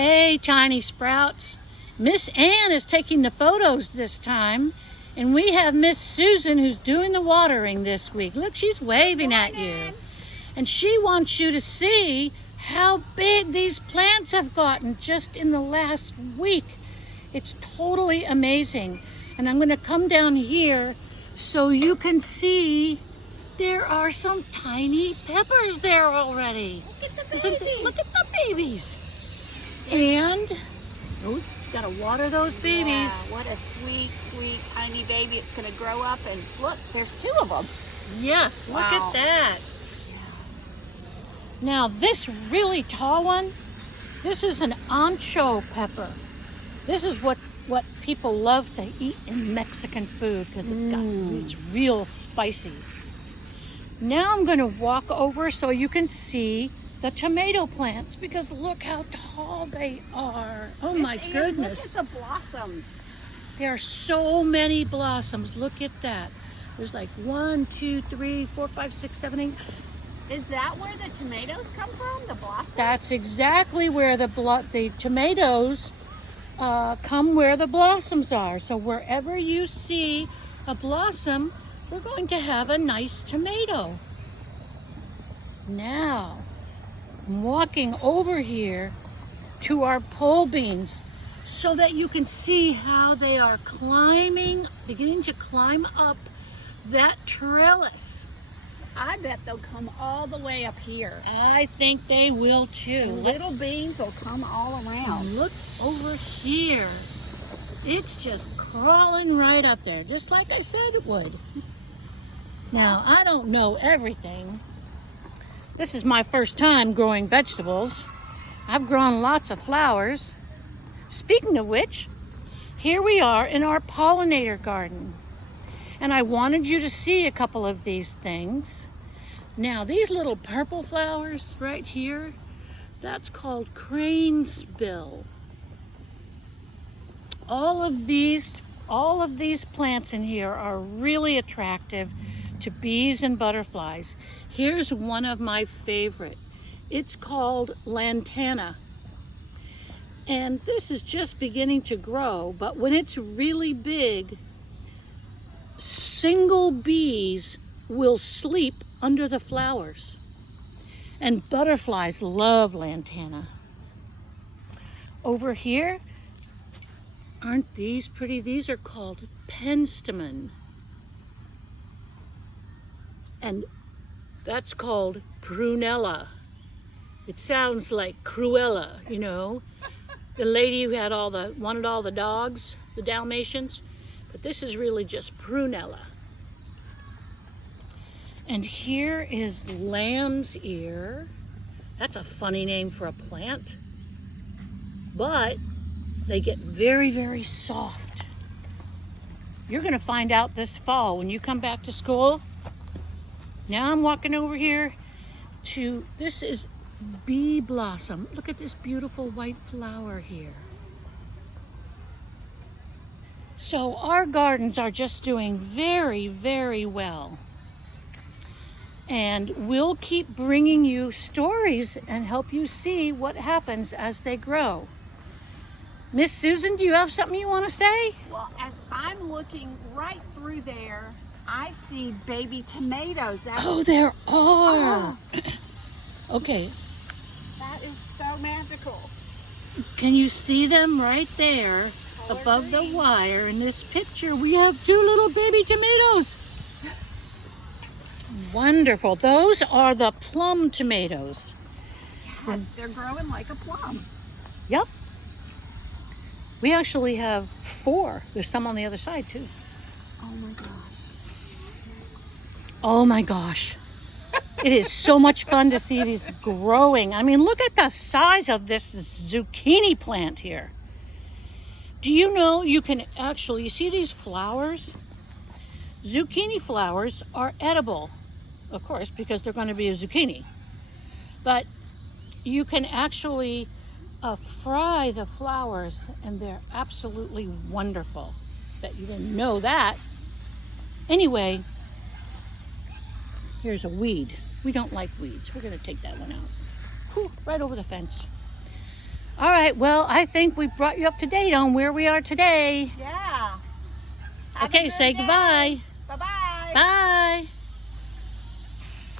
Hey, tiny sprouts. Miss Ann is taking the photos this time, and we have Miss Susan who's doing the watering this week. Look, she's waving at you. And she wants you to see how big these plants have gotten just in the last week. It's totally amazing. And I'm going to come down here so you can see there are some tiny peppers there already. Look at the babies. Look at the babies. And, oh, you gotta water those babies. Yeah, what a sweet, sweet, tiny baby. It's gonna grow up and look, there's 2 of them. Yes, Wow. Look at that. Now this really tall one, this is an ancho pepper. This is what people love to eat in Mexican food because it's real spicy. Now I'm going to walk over so you can see the tomato plants because look how tall they are. Oh my goodness. Look at the blossoms. There are so many blossoms. Look at that. There's like 1, 2, 3, 4, 5, 6, 7, 8. Is that where the tomatoes come from, the blossoms? That's exactly where the tomatoes come where the blossoms are. So wherever you see a blossom, we're going to have a nice tomato. Now, I'm walking over here to our pole beans so that you can see how they are beginning to climb up that trellis. I bet they'll come all the way up here. I think they will too. Little beans will come all around. Look over here. It's just crawling right up there, just like I said it would. Now, I don't know everything. This is my first time growing vegetables. I've grown lots of flowers. Speaking of which, here we are in our pollinator garden. And I wanted you to see a couple of these things. Now, these little purple flowers right here, that's called crane's bill. All of these plants in here are really attractive to bees and butterflies. Here's one of my favorite. It's called lantana. And this is just beginning to grow, but when it's really big, single bees will sleep under the flowers. And butterflies love lantana. Over here, aren't these pretty? These are called penstemon. And that's called prunella. It sounds like Cruella, you know. The lady who had wanted all the dogs, the Dalmatians. But this is really just prunella. And here is lamb's ear. That's a funny name for a plant. But they get very, very soft. You're gonna find out this fall when you come back to school. Now I'm walking over here to, this is bee blossom. Look at this beautiful white flower here. So our gardens are just doing very, very well. And we'll keep bringing you stories and help you see what happens as they grow. Miss Susan, do you have something you want to say? Well, as I'm looking right through there, I see baby tomatoes. Oh, there are. Okay. That is so magical. Can you see them right there above the wire? In this picture, we have 2 little baby tomatoes. Wonderful. Those are the plum tomatoes. Yes, they're growing like a plum. Yep. We actually have 4. There's some on the other side too. Oh my gosh. Oh my gosh. It is so much fun to see these growing. I mean, look at the size of this zucchini plant here. Do you know you can actually, you see these flowers? Zucchini flowers are edible, of course, because they're going to be a zucchini. But you can actually fry the flowers, and they're absolutely wonderful. Bet you didn't know that. Anyway, here's a weed. We don't like weeds. We're going to take that one out. Whew, right over the fence. All right, well, I think we brought you up to date on where we are today. Yeah. Have a Okay, good say day. goodbye. Bye-bye. Bye.